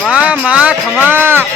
妈妈，come。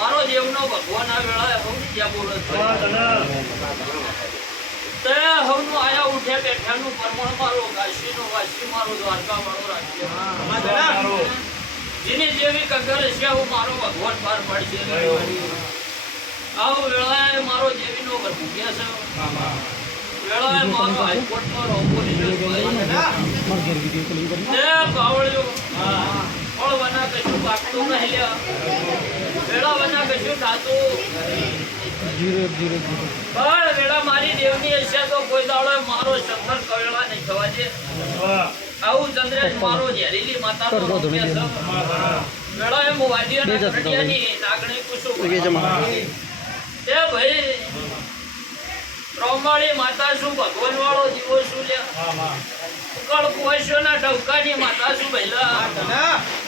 મારો દેવનો ભગવાન આ વેળાએ હવની જ્યાં બોલો તે હવનું આયા ઉઠે બેઠાનું પરમણ મારો કાશીનો વાસી મારો દ્વારકા વાળો રાખ્યો જેની જેવી કગર છે હું મારો ભગવાન પાર પાડશે. આવો વેળાએ મારો ઘર ભૂગ્યા છે. વેળાએ મારો હાઈકોર્ટનો રોકો લીધો ફળવાના કશું પાકતું નહીં લ્યા વેળાવાના કશું થાતું પણ વેળા મારી દેવની હશે તો કોઈ દાડો મારો શંકર કવેળા નહીં થવા દે. આવું ચંદ્રેશ મારો ઝેરીલી માતાનો રૂપિયા છે. વેળા એમ વાડિયાના ઘડિયાની લાગણી પૂછું. એ ભાઈ રોમાળી માતા શું ભગવાન વાળો જીવો શું લે ઉકળ કુવાસીઓના ડબકાની માતા શું ભૈલા.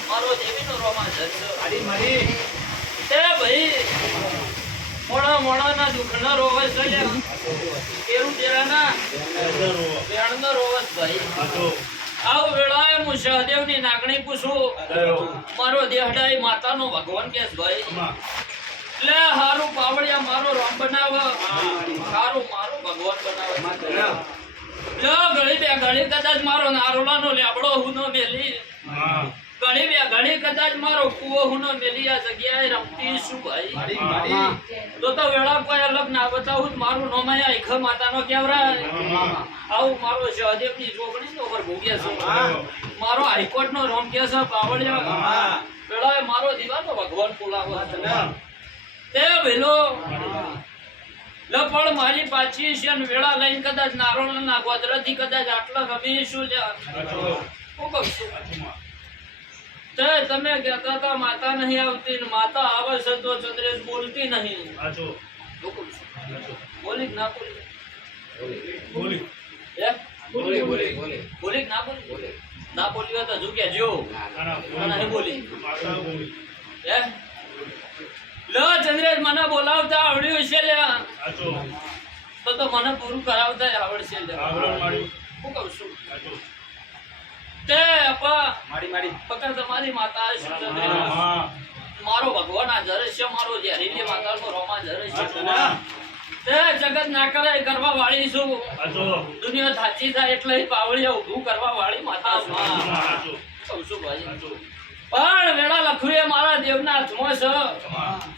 મારો દેવીનો રોમા જશે એ ભાઈ. મોણા મોણાના દુઃખના રોવે છે લે તેરું તેરાના વેણનો રોવસ ભાઈ. આવ વેળાએ હું સહદેવની નાગણી પૂછું. મારો દેહડાય માતા નો ભગવાન કેસ ભાઈ. એટલે હારું પાવડિયા મારો રામ બનાવ. હારું મારો ભગવાન બનાવ. લે ઘડી બે ગળી કદાચ મારો નારોલાનો લેબડો હુનો મેલી. ઘણી બે ઘણી કદાચ મારો કુવો હુનો મેલી આ જગ્યાએ રમતી શું ભાઈ. તો તો વેળા કોઈ અલગ ના બતાવું મારું નોમાય આખ માતાનો કેવરા આવું મારો સહદેવની ચોકડી તો પર ભોગ્યા છું. મારો હાઈકોર્ટ નો રોમ કે છે પાવડિયા વેળાએ મારો દીવાનો ભગવાન બોલાવો તે ભેલો લે મારી પાછી છે ને વેળા લઈને કદાચ નારોલના ગોદરાથી કદાચ આટલા ગમી શું લે હું. કહું છું. તે તમે કહેતા હતા માતા નહીં આવતી માતા આવે છે તો ચંદ્રેશ બોલતી નહીં. બોલી ના બોલી. હે? બોલી ના બોલી? ના બોલી હોય તો ઝૂક્યા જો. નહીં બોલી. હે? લો ચંદ્રેશ મને બોલાવતા આવડ્યું છે લે તો તો મને પૂરું કરાવતા આવડશે હું કહું છું તે અપા પકડ તમારી માતા છે મારો ભગવાન આ જરસ્ય મારો જે ઝેરીલી માતાનો રોમા જરે છે. તે જગત ના કરે કરવા વાળી છું. દુનિયા થાચી થાય એટલે પાવળિયા ઊભું કરવા વાળી માતા છું. કહું છું ભાઈ. પણ વેળા લખવી એ મારા દેવના હાથમાં છે.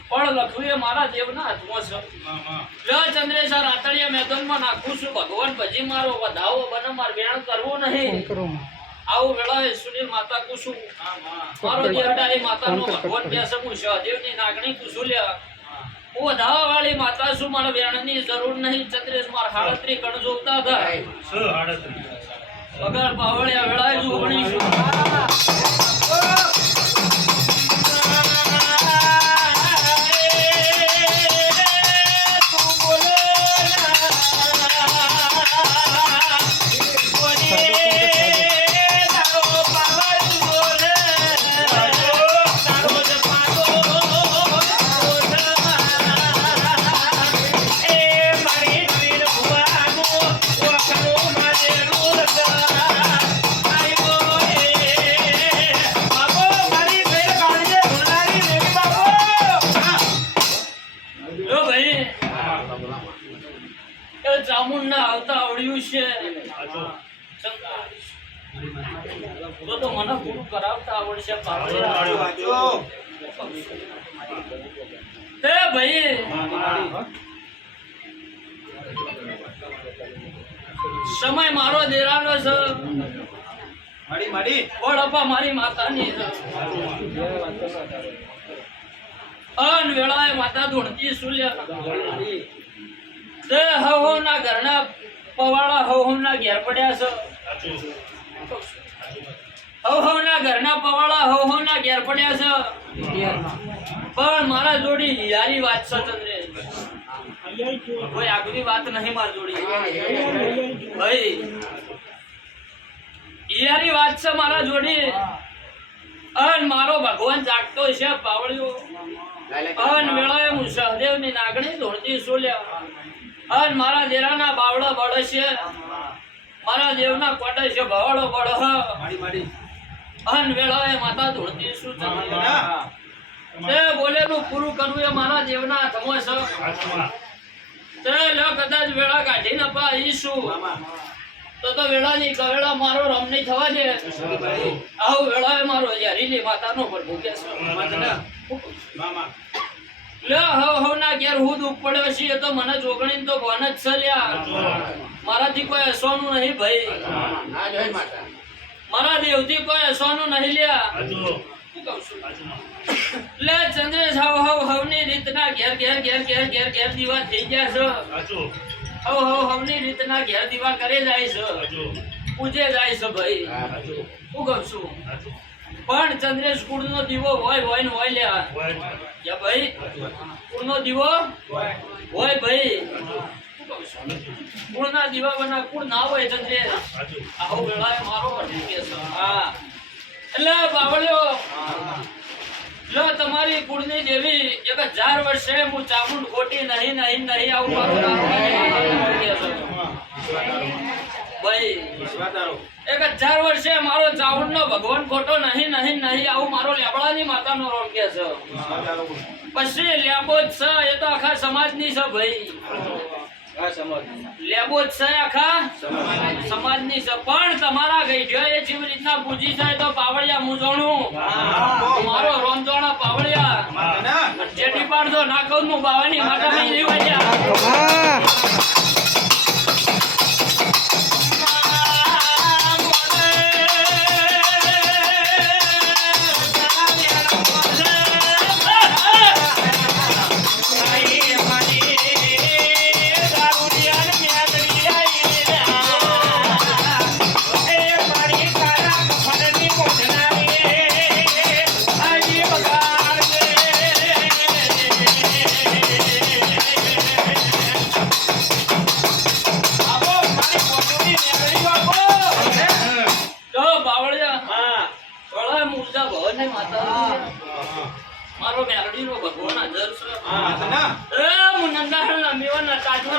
પણ લખવી એ મારા દેવના હાથમાં છે. લો ચંદ્રેશ આ રાતડિયા મેદાનમાં નાખું છું. ભગવાન ભજી મારો વધાવો બને મારે વેણ કરવું નહીં. આવું વેળાએ સુનિલ માતા કુસુમ. મારો દેવડાઈ માતાનો ભગવાન કે છે. દેવની સહદેવની નાગણી કુસુ વાળી માતા છું. મારે વેણની જરૂર નહીં. ચંદ્રેશ માર હાડત્રી કણ જોતા થાય પાવળિયા વેળાએ જોગણી ભાઈ. સમય મારો દેરાનો છે. મારી મારી. ઓળ અપા મારી માતાની અન વેળાએ માતા ધૂણતી સુલ્યા. તે હવ ના ઘરના પવાળા હવ ના ઘેર પડ્યા છે. હવ હવ ના ઘરના પવાળા હવ હવ ના ઘેર પડ્યા છે? પણ મારા જોડી યારી વાત છે, ચંદ્રે. કોઈ આગવી વાત નહીં માર જોડી. ભાઈ, યારી વાત છે મારા જોડી. અન મારો ભગવાન જાગતો છે, પાવળિયો. અન વેળાએ હું સહદેવની નાગણી ધોળતી સોલ્યા અન મારા દેરાના બાવળા બળ છે. મારા દેવના કોટે છે ભવાળો બળ અન વેળાએ માતા ધોળતી શું ના. તે બોલેલું પૂરું કરવું એ મારા દેવના હાથમાં છે. તે લ કદાચ વેળા કાઢીને પા ઈશું તો તો વેળા વેળાની કવેળા મારો રમ નહીં થવા દે. આવું વેળાએ મારો હજારીની માતાનો પર ભૂકે લે હવ હવ ના ઘેર હું દુઃખ પડ્યો છે એ તો મને જોગણી તો ભણ જ છે લ્યા. મારાથી કોઈ હસવાનું નહીં ભાઈ. મારા દેવથી કોઈ સોનું નહીં લ્યા? લે ચંદ્રેશ હવ હવ હવની રીતના ઘેર ઘેર ઘેર ઘેર ઘેર ઘેર દીવા થઈ ગયા છે. હવ હવ હવની રીતના ઘેર દીવા કરે જાય છે. પૂજે જાય છે ભાઈ. હું કહું છું? પણ ચંદ્રેશ કુળનો દીવો હોય હોય ને હોય લ્યા. ભાઈ કુળ નો દીવો હોય. ભાઈ? કુળના દીવા બના કુળ ના હોય ચંદ્રેશ આવો વેળાએ મારો અઢી કે હા. એટલે બાવળિયો જો તમારી કુળની દેવી એક હજાર વર્ષે હું ચામુંડ ખોટી નહીં નહીં નહીં આવું મારું. ભાઈ એક હજાર વર્ષે મારો ચાવડ નો ભગવાન ખોટો નહીં નહીં નહીં આવું મારો લેબડાની માતાનો રોમ કે છે. પછી લેબો જ છે એ તો આખા સમાજની છે ભાઈ. લેબો જ છે આખા? સમાજની છે. પણ તમારા ગઈઢિયો એ જેવી રીતના પૂજી જાય તો પાવડિયા મૂંઝવણું મારો રોમજોણો પાવડિયા માતાના જેટી પાડજો ના કહું હું બાવાની માતા નહીં લેવાય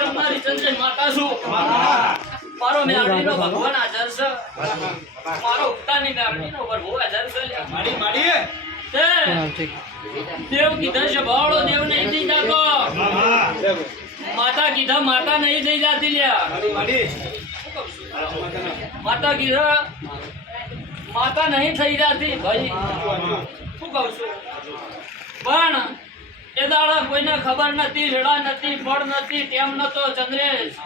રમનારી માતા છું. મારો મેરડીનો ભગવાન હાજર છે. મારો હાજર છે. માડી માડી દેવ કીધા છે ભાવડો દેવ નહીં થઈ જાતો. માતા કીધા માતા નહીં થઈ જાતી લ્યા. માતા કીધા માતા નહીં થઈ જાતી. ભાઈ શું કહું છું? પણ એ દાડા કોઈને ખબર નથી રેડા નથી, ફળ નથી ટેમ નતો, ચંદ્રેશ.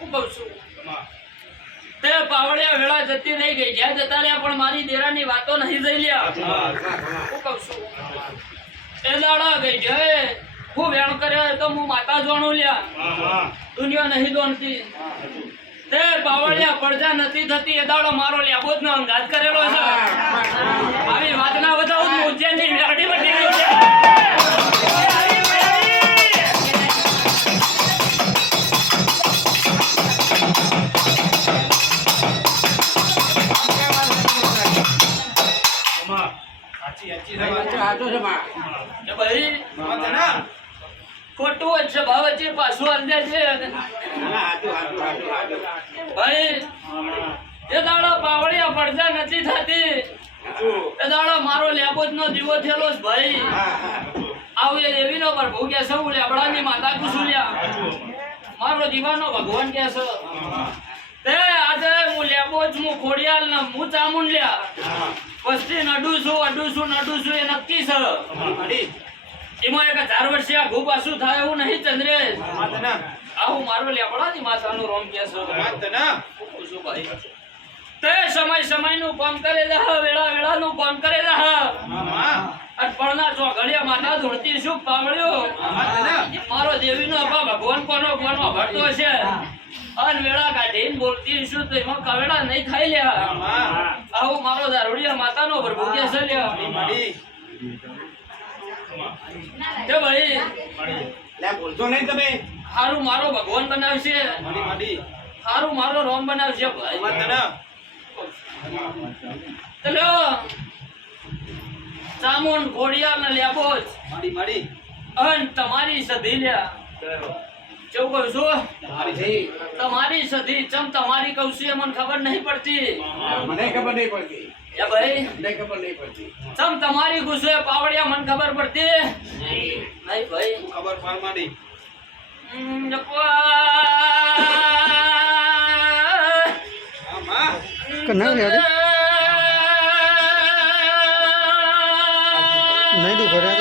હું કહું છું. તે પાવડિયા વેળા જતી રહી ગઈ. જ્યાં જતા રહ્યા, પણ મારી દેરાની વાતો નહીં જઈ લ્યા હું કહું છું. એ દાડા ગઈ. જય. હું વેણ કર્યો તો હું માતા જોણું લ્યા. દુનિયા નહીં દોનતી. તે પાવડિયા પડજા નથી થતી. એ દાડો મારો લેબો જ નો અંગાત કરેલો છે. આવી વાતના બધા ઉજ્જૈનની મેરડી બધી ગઈ છે. પડજા નથી થતી. એ દાડો મારો લેબો જ નો દીવો થયેલો છે ભાઈ. આવું એ કે છે, હું લેબડાની માતા કુસુલ્યા મારો દીવાનો ભગવાન કે છે. તે આજે લેબો જ હું ખોડિયાલ ને હું ચામુંડલ્યા વસ્તી નડું છું અડું છું નડું છું એ નક્કી છે. એમાં એક હજાર વર્ષે આઘું પાછું થાય એવું નહીં ચંદ્રેશ. માતના આવું મારો લેબડાની માથાનું રોમ કે છે. ભાઈ. તે સમયનું કામ કરે દહ વેળા નું કામ કરે મામા અટપણના ચોઘડિયા માતા ધૂળતી શું પાવળ્યો મારો દેવીનો નો ભગવાન કોનો કોનો ભરતો છે. અન વેળા કાઢીને બોલતી શું તો એમાં કવેડા નહીં ખાઈ મામા આવું મારો દારૂડિયા માતાનો પ્રભુ કે છે માડી તે ભાઈ. લે બોલતો નહીં તમે. હારું મારો ભગવાન બનાવશે. માડી માડી હારું મારો રોમ બનાવશે ચલો. ચામુંડ ઘોડિયાલ ને લેબો જ માડી માડી અન તમારી સધી લ્યા. કેવું કહું છું મારી થઈ તમારી સધી ચમ તમારી કહું છું એ મને ખબર નહીં પડતી મને ખબર નહીં પડતી એ ભાઈ મને ખબર નહીં પડતી ચમ તમારી ગુસ્સે પાવડિયા મને ખબર પડતી નહીં ભાઈ ખબર પાર માડી હમ, જપવા. મામા કના રે નહીં દુખો રે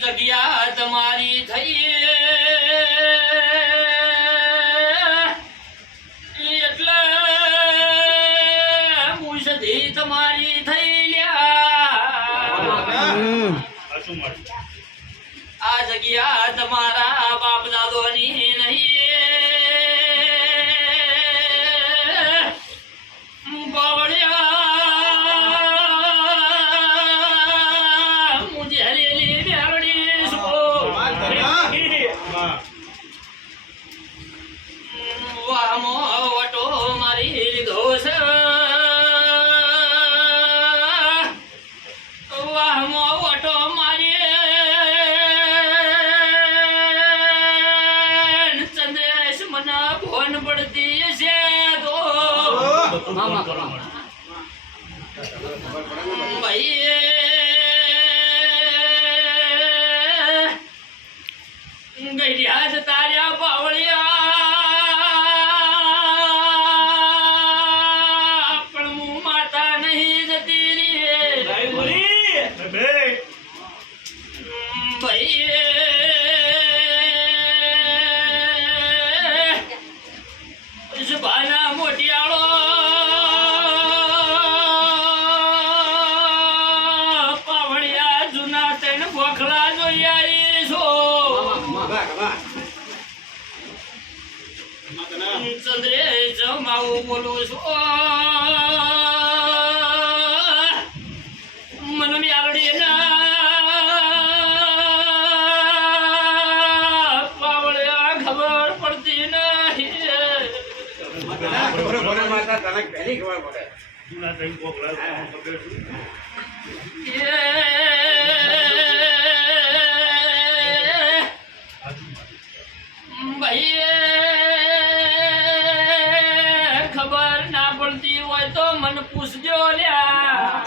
જગ્યા તમારી થઈ એટલે મુસધી તમારી થઈ લ્યા. આ જગ્યા તમારા માતા તને પહેલી ખબર પડે. ભાઈ ખબર ના પડતી હોય તો મને પૂછજો લ્યા.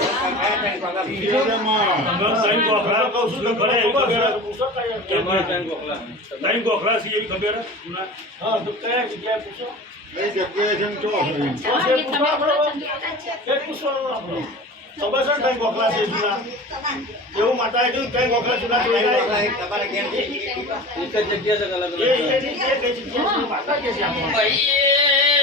એવું માતા કીધું કઈ ગોખલા ચૂલા જોઈ રહ્યા તમારે કેમ એ એ એ કઈ જગ્યા માતા કે છે આપણને.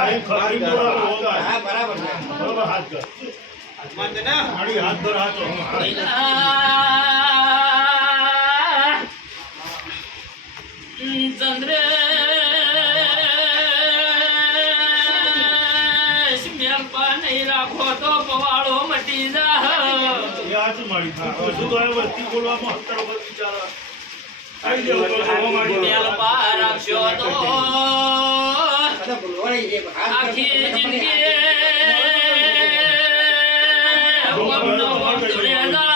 ચંદ્ર ખાલી બોલાવો હોદાય હા બરાબર બરાબર હાથ કર હાથમાં ને હાડી હાથ ધર હાથો વસ્તી બોલવામાં અત્યારે આવી જાવ રાખશો તો આખી જિંદગી ગમ દુરે ના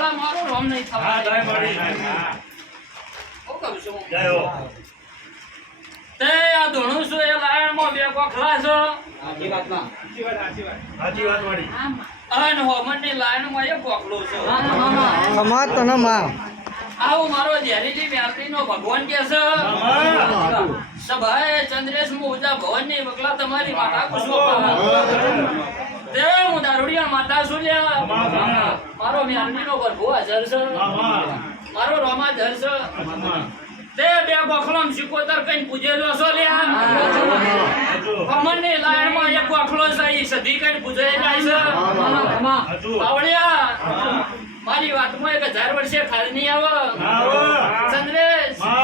ગવેડા મારું રોમ નહીં હા, થવા મારી. હું કહું છું તે આ ધૂણું છું એ લાયણમાં બે કોખલા છો સાચી વાત, સાચી સાચી વાત મારી. આમાં અને હોમનની લાયણમાં એક કોખલો છે અમાર તને માં આવું મારો ઝેરીલી વ્યાસરીનો ભગવાન કે છે. સભાએ ચંદ્રેશ મુજા ભવનની બકલા તમારી માતા કુશો પાવા. તે હું દારૂડિયા માતા છું લ્યા. મારો મ્યાનીનો પ્રભુ હાજર છે. મારો રોમા હાજર છે તે બે ગોખલોમ સિકોતર કઈ પૂજેલો છો લ્યા. હજુ. લાયણમાં એક બખલો છે ઈ સધી કઈ પૂજે જાય છે. આવડ્યા. મારી વાતમાં એક હજાર વર્ષે ખાલી નહીં આવે. ચંદ્રેશ. હો.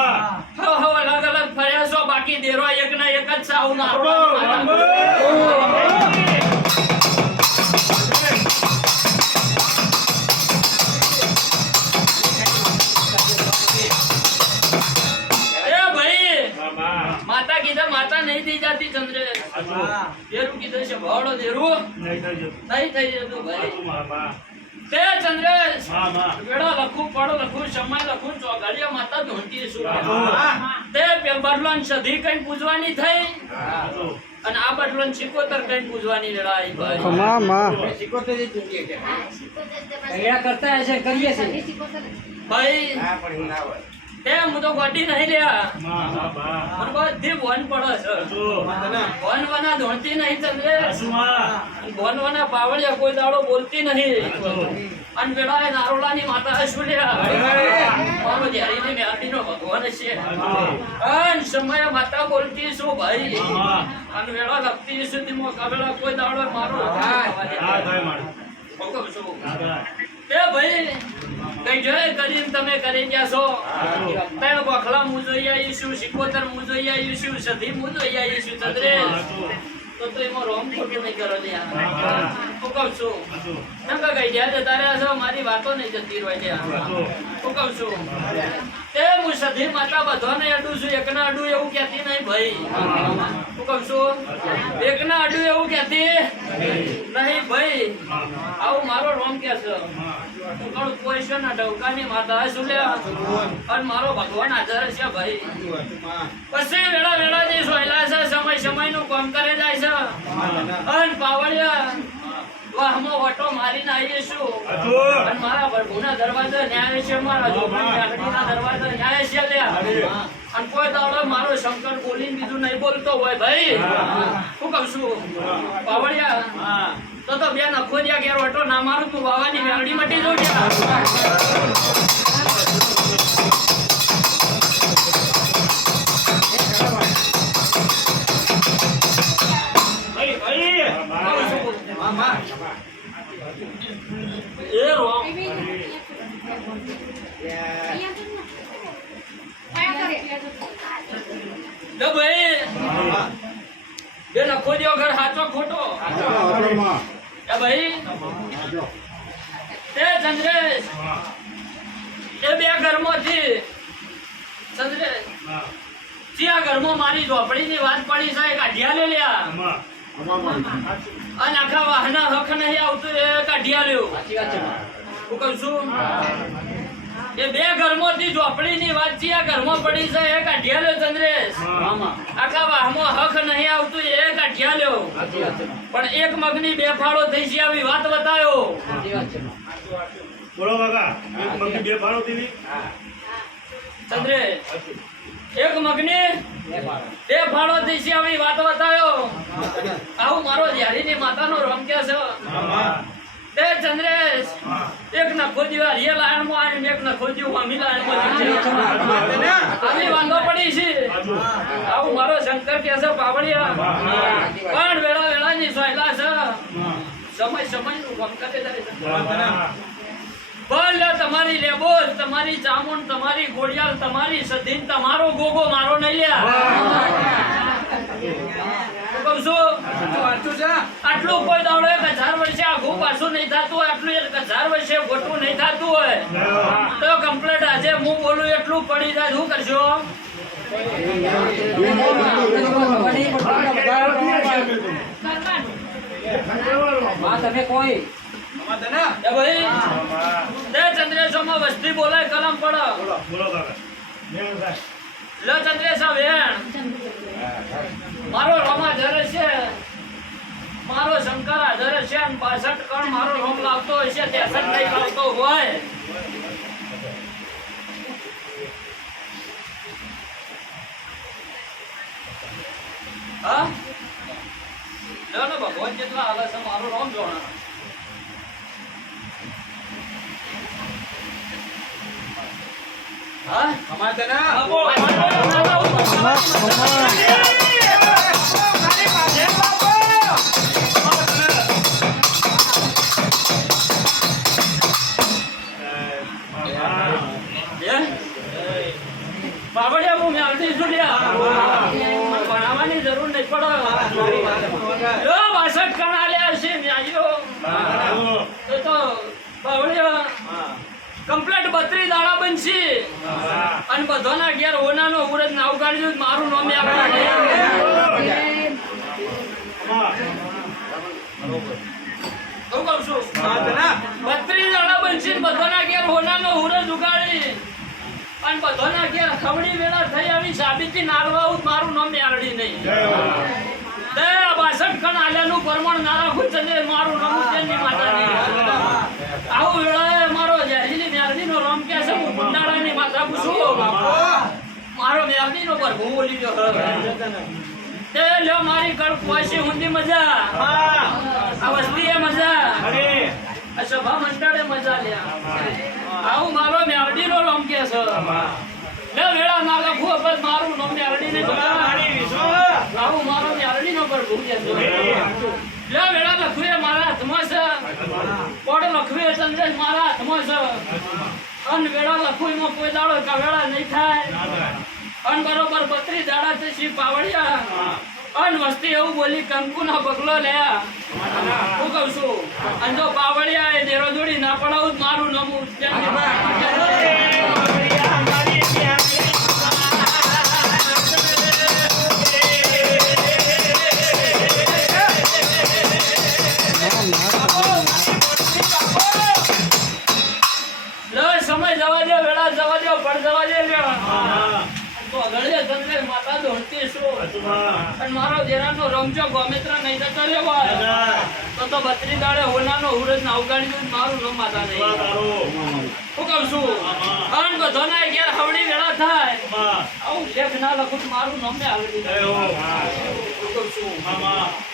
હવ હવ અલગ અલગ ફર્યા છો. બાકી દેરો એક ના એક જ સાવ ના. હજુ. દેરું કીધું છે ભાવડો દેરું નહીં થઈ જતું. ભાઈ. તે ચંદ્રેશ મામા. વેડો લખું પડો લખું સમય લખું ચોઘડિયા માતા ધૂણતી છું તે બદલોન સધી કઈ પૂજવાની થઈ? અને આ બદલોન સિકોતર કઈ પૂજવાની લડાઈ ભાઈ? માં સિકોતેર જ અહીંયા કરતા હશે કરીએ છીએ. ભાઈ. હા, પણ ના હોય. તે હું તો ગોટી નહીં લ્યા. મને બધી વન પડે છે. હજુ. આમાં તો ના. વન ધોણતી નહીં ચંદ્રે હજુ વના પાવડિયા કોઈ દાડો બોલતી નહીં. અને વેળાએ નારોલાની માતા હશું લ્યા? મારો ધ્યારીની મેરડીનો ભગવાન છે. અન સમયે માતા બોલતી શું ભાઈ? અને વેળા લગતી સુધી કબેલા કોઈ દાડો મારો થાય મારી. એ ભાઈ, કઈ જય કરીને તમે કરી છો તો તો એમાં રોમ ખોટું નહીં કરો ને હા. હું કહું છું હજુ. કઈ ગયા છે તારે મારી વાતો નહીં જતી રહે કહું છું તે હું સધી માતા બધાને અડું છું, એકના અડું એવું કહેતી નહીં ભાઈ. હું કહું છું, એકના અડું એવું કહેતી નહીં ભાઈ. આવું મારો રોમ કે છે. હું કોઈ છે માતા હશું લે? અને મારો ભગવાન હાજર છે ભાઈ. પછી વેળા વેળા જે સોયલા છે, સમય સમયનું કામ કરે જાય છે. અન પાવડિયા વાહમાં વટો મારીને આવીએ છું. અને મારા પ્રભુના દરવાજા ન્યાય છે મારા જોગણ ન્યાયના દરવાજા ન્યાય છે ત્યાં અને કોઈ દાડો મારો શંકર બોલીને બીજું નહીં બોલતો હોય ભાઈ. શું કહું છું? પાવડિયા તો તો બે નખો જ્યાં ઘેર વટો ના મારું તું વાવાની મેરડી મટી જો બે નખો જ્યો ઘર સાચો ખોટો. એ આ હા જ્યાં ઘરમાં મારી ઝોપડીની વાત પડી એ કાઢ્યા લે લ્યા અને આખા વાહના હક નહીં આવતું એ કાઢ્યા લ્યો હું કહું છું એ બે ઘરમાંથી ઝોપડીની વાત જ્યાં ઘરમાં પડી છે એ કાઢ્યા લ્યો ચંદ્રેશ. આખા વાહમાં હક નહીં આવતું એ કાઢ્યા લ્યો પણ એક મગની બે ફાળો થઈ છે આવી વાત બતાયો. બોલો કાકા એક મગની બે ફાળો થઈ ચંદ્રેશ એક મગની બે ફાળો થઈ છે આવી વાત બતાયો. માતાનો રમ કે છો. તે ચંદ્રેશ એક નખો દીવા લાયણમાં આવીને એક ના દીવો માં મિલાયણમાં આવી વાંધો પડી છે. આવું મારો શંકર કે છે પાવડિયા પણ વેળા વેળાની સોયલા છે. સમયનું કામ કરે જાય છે. હા લે તમારી લેબોલ તમારી જામુન તમારી ગોળિયાલ તમારી સધીન તમારો ગોગો મારો નહીં લ્યા કહું છું વાંચું છે આટલું કોઈ દાડો એક હજાર વર્ષે આઘું પાછું નહીં થતું હોય આટલું એક હજાર વર્ષે ખોટું નહીં થતું હોય. તો કમ્પ્લેટ આજે હું બોલું એટલું પડી જાય શું કરશો? એ ભાઈ વસ્તી બોલાય કલમ પડો. બોલો કાકા મેં સાહેબ. લે ચંદ્રેશા બેન. મારો રોમા જરે છે. મારો શંકરા હાજર છે અને બાસઠ કણ મારો રોમ લાવતો હોય છે તેસઠ નહીં લાવતો હોય. હા? લો ને ભગવાન જેટલા હાલે છે, મારો રોમ જોણા બાબડિયા હું મ્યાલથી છૂટ્યા. મને ભણાવવાની જરૂર નહીં પડે જો વાસઠ કણ આલ્યા હશે મ્યાજો. એ તો બાબડિયા કમ્પ્લેટ બત્રી દાડા બનશે. અને બધાના ઘેર ઓનાનો ઉરજ ના ઉગાડ્યું મારું છું ઉગાડી. અને બધાના ઘેર ખવડી વેળા થઈ આવી સાબિતી આવું મારું નામ યારડી નહીં. બાસઠ ખણ આલ્યાનું પરમાણ ના રાખું ચંદ્ર મારું નામ માતા આવું વેળાએ મારો જહેરીની મ્યારડીનો રામ કે છે હું મારો મ્યારડીનો પર હું બોલી ગયો તે મારી કળ કુવાસી હુંડી મજા. વસ્તી એ મજા. આ સભા મજા લે આવું મારો નામ કે છે. લે વેળા ના લખું બસ મારું નામ મેરડી ને મારો મેરડીનો પર ભૂ કે લે વેળા લખું મારા હાથમાં છે. કોડ લખું એ ચંદ્રેશ મારા હાથમાં છે. અન વેળા લખું એમાં કોઈ દાડો કવેળા નહીં થાય. અન બરોબર બત્રી દાડા થશે પાવડિયા અન વસ્તી એવું બોલી કંકુ ના પગલો લ્યા. હું કહું છું, અને જો પાવડિયા એ દેરો જોડી ના પડાવું મારું નમું દોડતી મારો દેરાનો રમજો ગોમિત્ર નહીં જતો રહેવા તો તો બત્રી દાડે હોનાનો હુરજ ના ઉગાડી દઉં મારું રમાતા નહીં. હું કહું છું અન બધાના ઘેર હવડી વેળા થાય. આવું લેખ ના લખું મારું નામ આવડી જાય.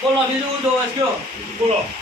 બોલો બીજું દોસ કયો? બોલો. કે